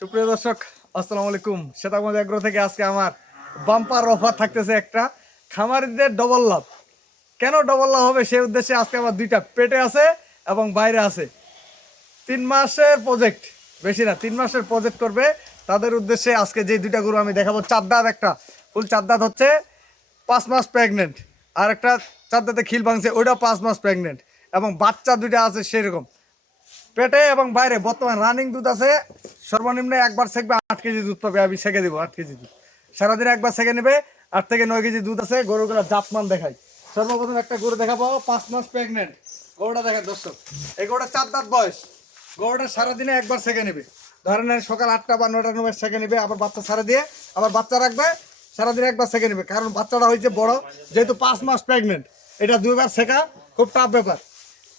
সুপ্রিয় দর্শক, আসসালামু আলাইকুম। শ্বেতাগঞ্জ এগ্রো থেকে আজকে আমার বাম্পার অফার থাকতেছে একটা খামারিদের ডবল লাভ। কেন ডবল লাভ হবে সেই উদ্দেশ্যে আজকে আমার দুইটা পেটে আছে এবং বাইরে আছে। তিন মাসের প্রজেক্ট বেশি না, তিন মাসের প্রজেক্ট করবে। তাদের উদ্দেশ্যে আজকে যে দুইটা গরু আমি দেখাবো, চার দাঁত একটা, ফুল চার দাঁত হচ্ছে, পাঁচ মাস প্রেগনেন্ট আর একটা চার দাঁতে খিল ভাঙছে ওইটা পাঁচ মাস প্রেগনেন্ট এবং বাচ্চা দুইটা আছে সেরকম। পেটে এবং বাইরে বর্তমান রানিং দুধ আছে সর্বনিম্ন একবার সেকবে আট কেজি দুধ পাবে, আমি সেকে দিব আট কেজি দুধ। সারাদিনে একবার সেকে নেবে, আট থেকে নয় কেজি দুধ আছে, গরুগুলো জাতমান দেখাই সর্বপ্রথম একটা গরু দেখাবো, পাঁচ মাস প্রেগনেন্ট গরুটা দেখেন দর্শক, এই গরুটা চার দাঁত বয়স। গরুটা সারাদিনে একবার সেকে নেবে। ধরেন সকাল আটটা বা নটার সময় সেকে নেবে, আবার বাচ্চা সারা দিয়ে আবার বাচ্চা রাখবে, সারাদিনে একবার সেকে নেবে। কারণ বাচ্চাটা হয়েছে বড়, যেহেতু পাঁচ মাস প্রেগনেন্ট এটা দুইবার শেখা খুব টাফ ব্যাপার।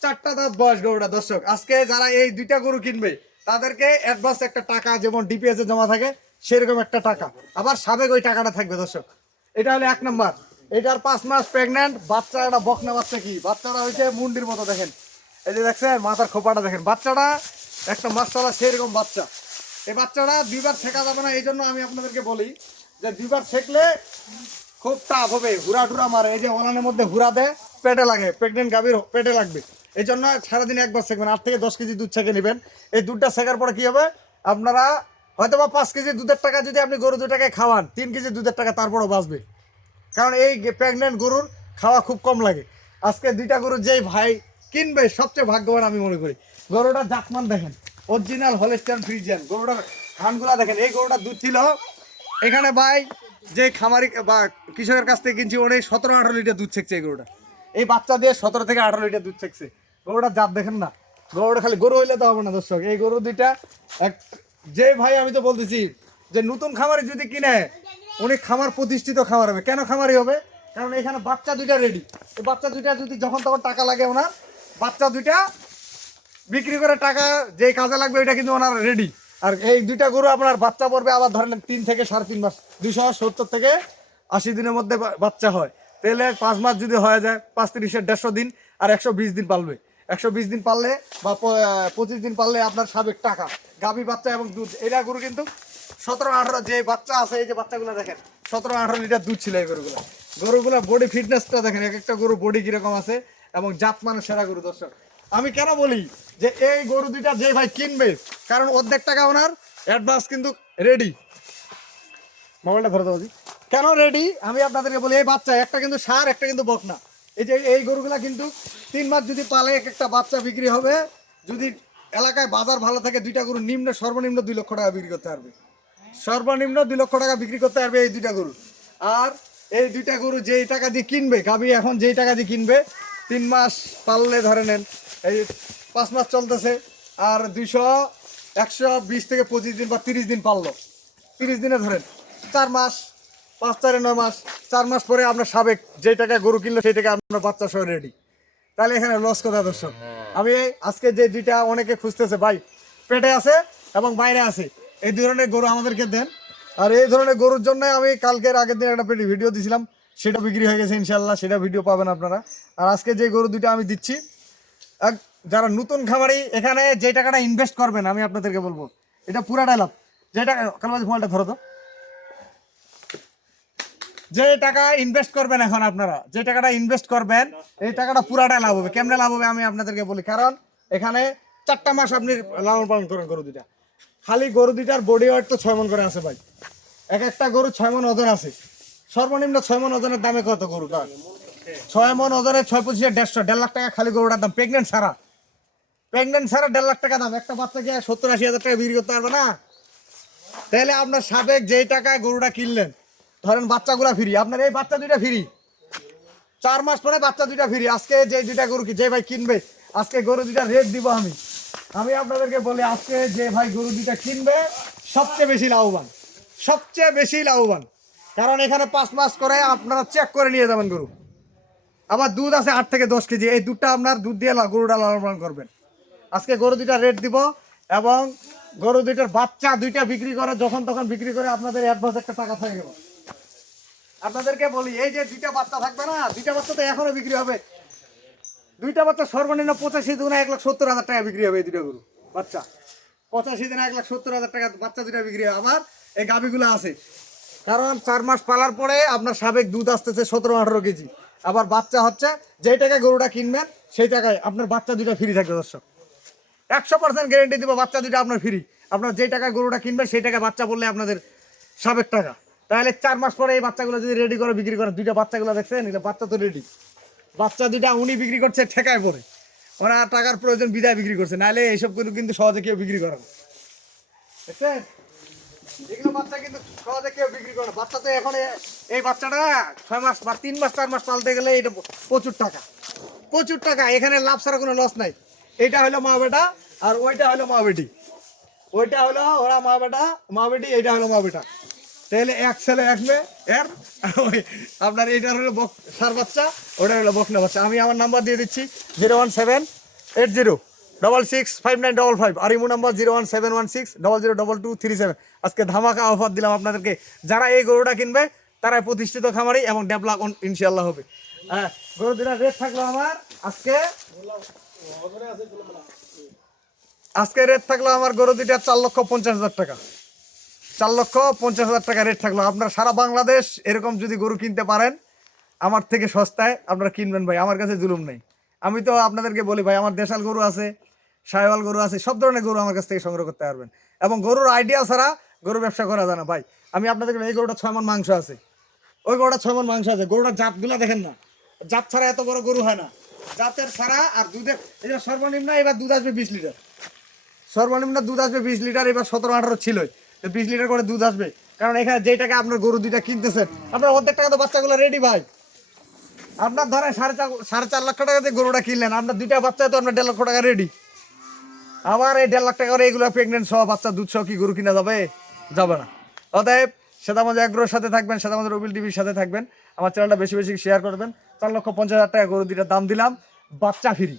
চারটা দাঁত বয়স গরুটা দর্শক। আজকে যারা এই দুইটা গরু কিনবে তাদেরকে অ্যাডভান্স একটা টাকা যেমন ডিপিএস জমা থাকে, সেরকম একটা টাকা। আবার সাবেক ওই টাকাটা থাকবে, দর্শক। এটা হলো এক নম্বর। এটার পাঁচ মাস প্রেগনেন্ট বাচ্চা একটা বকনা বাচ্চা কি? বাচ্চাটা হয়েছে মুন্ডির মতো, দেখেন। এই যে দেখছেন, মাথার খোপাটা দেখেন। বাচ্চাটা, একটা মাস্টারা সেরকম বাচ্চা। এই বাচ্চাটা দুইবার শেখা যাবে না, এই জন্য আমি আপনাদেরকে বলি যে দুইবার শেখলে খুব টাফ হবে হুরা টুরা মারে। এই যে ওলানের মধ্যে হুরা দেয়, পেটে লাগে। প্রেগনেন্ট গাভীর পেটে লাগবে। এই জন্য সারাদিন একবার শেখবেন আট থেকে দশ কেজি দুধ ছেঁকে নেবেন। এই দুধটা শেখার পরে কি হবে? আপনারা হয়তো বা পাঁচ কেজি দুধের টাকা যদি আপনি গরু দুটাকে খাওয়ান, তিন কেজি দুধের টাকা তারপরও বাঁচবে। কারণ এই প্রেগনেন্ট গরুর খাওয়া খুব কম লাগে। আজকে দুইটা গরু যেই ভাই কিনবে, সবচেয়ে ভাগ্যবান আমি মনে করি। গরুটার জাতমান দেখেন অরিজিনাল হলেস্টান ফ্রিজিয়ান গরুটার খানগুলা দেখেন, এই গরুটার দুধ ছিল। এখানে ভাই যে খামারি বা কৃষকের কাছ থেকে কিনছি, উনি সতেরো আঠারো লিটার দুধ ছেকছে এই গরুটা। এই বাচ্চা দিয়ে সতেরো থেকে আঠারো লিটার দুধ ছেকছে। গরুটার জাত দেখেন না। গরুটা খালি গরু হইলে তো হবে না, দর্শক। এই গরু দুইটা এক যে ভাই আমি তো বলতেছি যে নতুন খামারি যদি কিনে, উনি খামার প্রতিষ্ঠিত খামার হবে। কেন খামারি হবে? কারণ এখানে বাচ্চা দুইটা রেডি এই বাচ্চা দুইটা যদি যখন তখন টাকা লাগে ওনার, বাচ্চা দুইটা বিক্রি করে টাকা যে কাজে লাগবে ওইটা কিন্তু ওনার রেডি আর এই দুইটা গরু আপনার বাচ্চা পড়বে আবার ধরেন তিন থেকে সাড়ে তিন মাস, দুইশো সত্তর থেকে আশি দিনের মধ্যে বাচ্চা হয়। তাহলে পাঁচ মাস যদি হয়ে যায়, পাঁচ তিরিশের দেড়শো দিন আর একশো বিশ দিন পালবে। একশো বিশ দিন পারলে বা পঁচিশ দিন পারলে আপনার সাবেক টাকা। গাভী বাচ্চা এবং দুধ এরা গরু কিন্তু সতেরো, আঠারো, যে বাচ্চা আছে, এই যে বাচ্চাগুলো দেখেন, সতেরো, আঠারো লিটার দুধ ছিল এই গরুগুলো। গরুগুলো বডি ফিটনেসটা দেখেন, এক একটা গরু বডি কীরকম আছে এবং জাত মানে সেরা গরু, দর্শক। আমি কেন বলি যে এই গরু দুইটা যে ভাই কিনবে, কারণ অর্ধেক টাকা ওনার অ্যাডভান্স কিন্তু রেডি মোবাইলটা ধরে দেবো কেন রেডি আমি আপনাদেরকে বলি, এই বাচ্চা, একটা কিন্তু সার, একটা কিন্তু বকনা। এই যে এই গরুগুলা কিন্তু তিন মাস যদি পালে এক একটা বাচ্চা বিক্রি হবে, যদি এলাকায় বাজার ভালো থাকে, দুইটা গরু নিম্ন সর্বনিম্ন দুই লক্ষ টাকা বিক্রি করতে পারবে। সর্বনিম্ন দুই লক্ষ টাকা বিক্রি করতে পারবে এই দুইটা গরু। আর এই দুইটা গরু যেই টাকা দিয়ে কিনবে গাবি এখন যেই টাকা দিয়ে কিনবে, তিন মাস পাললে ধরে নেন, এই পাঁচ মাস চলতেছে, আর দুইশো, একশো, বিশ থেকে পঁচিশ দিন বা তিরিশ দিন পারল তিরিশ দিনে ধরেন চার মাস পাঁচ চারে নয় মাস চার মাস পরে আপনার সাবেক যেই টাকায় গরু কিনলো সেই টাকা আপনার বাচ্চা সহ রেডি তাহলে এখানে লস কথা দর্শক। আমি আজকে যে দুইটা অনেকে খুঁজতেছে ভাই পেটে আছে এবং বাইরে আছে এই ধরনের গরু আমাদেরকে দেন। আর এই ধরনের গরুর জন্য আমি কালকের আগের দিন একটা পেটি ভিডিও দিয়েছিলাম সেটা বিক্রি হয়ে গেছে ইনশাল্লাহ সেটা ভিডিও পাবেন আপনারা। আর আজকে যে গরু দুইটা আমি দিচ্ছি এক যারা নতুন খামারি এখানে যে টাকাটা ইনভেস্ট করবেন আমি আপনাদেরকে বলব এটা পুরাটাই লাভ যে টাকা কালবাজি মোবাইলটা ধরো তো। যে টাকা ইনভেস্ট করবেন এখন আপনারা, যে টাকাটা ইনভেস্ট করবেন, এই টাকাটা পুরাটাই লাভ হবে। কেমনে লাভ হবে আমি আপনাদেরকে বলি। কারণ এখানে চারটা মাস আপনি লালন পালন করেন গরু দুইটা খালি গরু দুইটার বডি ওয়েট তো ছয় মন করে আছে ভাই। এক একটা গরু ছয় মন ওজন আছে। সর্বনিম্ন ছয় মন ওজনের দামে কত গরু তার ছয় মন ওজনের ছয় পঁচিশে দেড়শো, দেড় লাখ টাকা খালি গরুটার দাম। প্রেগনেন্ট ছাড়া। প্রেগনেন্ট ছাড়া দেড় লাখ টাকা দাম। একটা বাচ্চাকে সত্তর আশি হাজার টাকা বিক্রি করতে পারবে না? তাহলে আপনার সাবেক যেই টাকায় গরুটা কিনলেন ধরেন বাচ্চাগুলা ফ্রি, আপনার এই বাচ্চা দুইটা ফ্রি। চার মাস পরে বাচ্চা দুইটা ফ্রি, আজকে যে দুইটা গরু কি যে ভাই কিনবে, আজকে গরু দুইটা রেট দিব আমি। আমি আপনাদেরকে বলি, আজকে যে ভাই গরু দুইটা কিনবে, সবচেয়ে বেশি লাভবান। সবচেয়ে বেশি লাভবান। কারণ এখানে পাঁচ মাস করে আপনারা চেক করে নিয়ে যাবেন গরু। আবার দুধ আছে আট থেকে দশ কেজি, এই দুধটা আপনার দুধ দিয়ে গরুটা লালন করবেন। আজকে গরু দুইটা রেট দিব এবং গরু দুইটার বাচ্চা দুইটা বিক্রি করে, যখন তখন বিক্রি করে আপনাদের অ্যাডভান্স একটা টাকা থাকে। গেল আপনাদেরকে বলি, এই যে দুইটা বাচ্চা থাকবে না, দুইটা বাচ্চা তো এখনও বিক্রি হবে। দুইটা বাচ্চা সর্বনিম্ন পঁচাশি দুগুণে এক লাখ সত্তর হাজার টাকা বিক্রি হবে এই দুটো গরু, বাচ্চা। পঁচাশি দিনে এক লাখ সত্তর হাজার টাকা বাচ্চা দুটা বিক্রি হয় আবার এই গাভিগুলো আছে। কারণ চার মাস পালার পরে আপনার সাবেক দুধ আসতেছে সতেরো আঠারো কেজি। আবার বাচ্চা হচ্ছে, যেই টাকায় গরুটা কিনবেন, সেই টাকায় আপনার বাচ্চা দুটা ফ্রি থাকবে দর্শক। একশো পার্সেন্ট গ্যারেন্টি দিব বাচ্চা দুটো আপনার ফ্রি আপনার যেই টাকা গরুটা কিনবেন, সেই টাকায় বাচ্চা বললে আপনাদের সাবেক টাকা। তাহলে চার মাস পরে এই বাচ্চাগুলো যদি রেডি করে, বিক্রি করে, দুইটা বাচ্চাগুলো দেখছেন বাচ্চা তো রেডি বাচ্চা দুইটা উনি বিক্রি করছে ঠেকায় পরে ওনার টাকার প্রয়োজন বিদায় বিক্রি করছে, নাহলে এইসব কিন্তু সহজে কেউ বিক্রি করে না। দেখছেন? বাচ্চা কিন্তু সহজে কেউ বিক্রি করে। বাচ্চা তো এখন এই বাচ্চাটা মাস বা তিন মাস, চার মাস গেলে এটা প্রচুর টাকা। প্রচুর টাকা। এখানে লাভ ছাড়া কোনো লস নাই। এটা হলো মা বেটা আর ওইটা হলো মা বেটি। ওইটা হলো ওরা মা বেটা, মা বেটি, এইটা হলো মা বেটা। তাহলে এক ছেলে এক মেয়ে, এর আপনার এইটা হলো বক, সার বাচ্চা ওটা হলো বকনা বাচ্চা। আমি আমার নাম্বার দিয়ে দিচ্ছি, zero one seven eight zero double six five nine double five. আর imo number zero one seven one six double zero double two three seven. আজকে ধামাকা অফার দিলাম আপনাদেরকে। যারা এই গরুটা কিনবে, তারাই প্রতিষ্ঠিত খামারি এবং ডেভেলপ ইনশাল্লাহ হবে। হ্যাঁ গরু দুটা রেট থাকল আমার আজকে আজকে রেট থাকল আমার গরু দুটা চার লক্ষ পঞ্চাশ হাজার টাকা। চার লক্ষ পঞ্চাশ হাজার টাকা রেট থাকল। আপনারা সারা বাংলাদেশ এরকম যদি গরু কিনতে পারেন, আমার থেকে সস্তায় আপনারা কিনবেন ভাই, আমার কাছে জুলুম নেই। আমি তো আপনাদেরকে বলি ভাই, আমার দেশাল গরু আছে, সাহেওয়াল গরু আছে, সব ধরনের গরু আমার কাছ থেকে সংগ্রহ করতে পারবেন। এবং গরুর আইডিয়া ছাড়া গরু ব্যবসা করা যায় না ভাই। আমি আপনাদেরকে এই গরুটা ছয় মন মাংস আছে। ওই গরুটা ছয় মন মাংস আছে। গরুটার জাতগুলো দেখেন না। জাত ছাড়া এত বড় গরু হয় না। জাতের ছাড়া আর দুধের এটা সর্বনিম্ন এবার দুধ আসবে বিশ লিটার। সর্বনিম্ন দুধ আসবে বিশ লিটার, এবার সতেরো আঠারো ছিলই বিশ লিটার করে দুধ আসবে। কারণ এখানে যে টাকা আপনার গরু দুইটা কিনতেছেন, আপনার অর্ধেক টাকা তো বাচ্চাগুলো রেডি ভাই। আপনার ধরেন সাড়ে চার সাড়ে চার লক্ষ টাকা দিয়ে গরুটা কিনলেন, আপনার দুইটা বাচ্চা তো আপনার দেড় লক্ষ টাকা রেডি আবার এই দেড় লাখ টাকা করে এগুলো প্রেগনেন্ট সহ বাচ্চা, দুধ সহ কি গরু কিনা যাবে? যাবে না। অতএব সেদামজা এগ্রোর সাথে থাকবেন সেদামজা রবিল টিভির সাথে থাকবেন। আমার চ্যানেলটা বেশি বেশি শেয়ার করবেন। চার লক্ষ পঞ্চাশ হাজার টাকা গরু দুইটার দাম দিলাম, বাচ্চা ফ্রি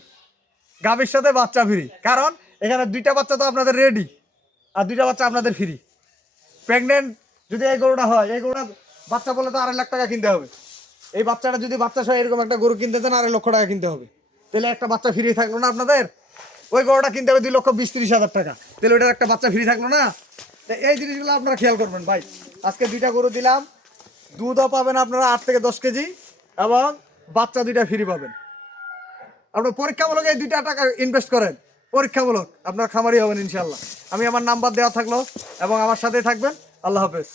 গাভীর সাথে বাচ্চা ফ্রি কারণ এখানে দুইটা বাচ্চা তো আপনাদের রেডি আর দুইটা বাচ্চা আপনাদের ফ্রি প্রেগনেন্ট যদি এই গরুটা হয়, এই গরুটা বাচ্চা বলে তো আড়াই লাখ টাকা কিনতে হবে। এই বাচ্চাটা যদি বাচ্চা সহ এরকম একটা গরু কিনতে চান, আড়াই লক্ষ টাকা কিনতে হবে। তাহলে একটা বাচ্চা ফ্রি থাকল না আপনাদের? ওই গরুটা কিনতে হবে দুই লক্ষ বিশ তিরিশ হাজার টাকা। তাহলে ওইটার একটা বাচ্চা ফ্রি থাকল না? তো এই জিনিসগুলো আপনারা খেয়াল করবেন ভাই। আজকে দুইটা গরু দিলাম। দুধও পাবেন আপনারা আট থেকে দশ কেজি এবং বাচ্চা দুইটা ফ্রি পাবেন। আপনার পরীক্ষামূলক এই দুইটা টাকা ইনভেস্ট করেন। পরীক্ষামূলক আপনার খামারি হবেন ইনশাল্লাহ আমি আমার নাম্বার দেওয়া থাকল এবং আমার সাথে থাকবেন। আল্লাহ হাফেজ।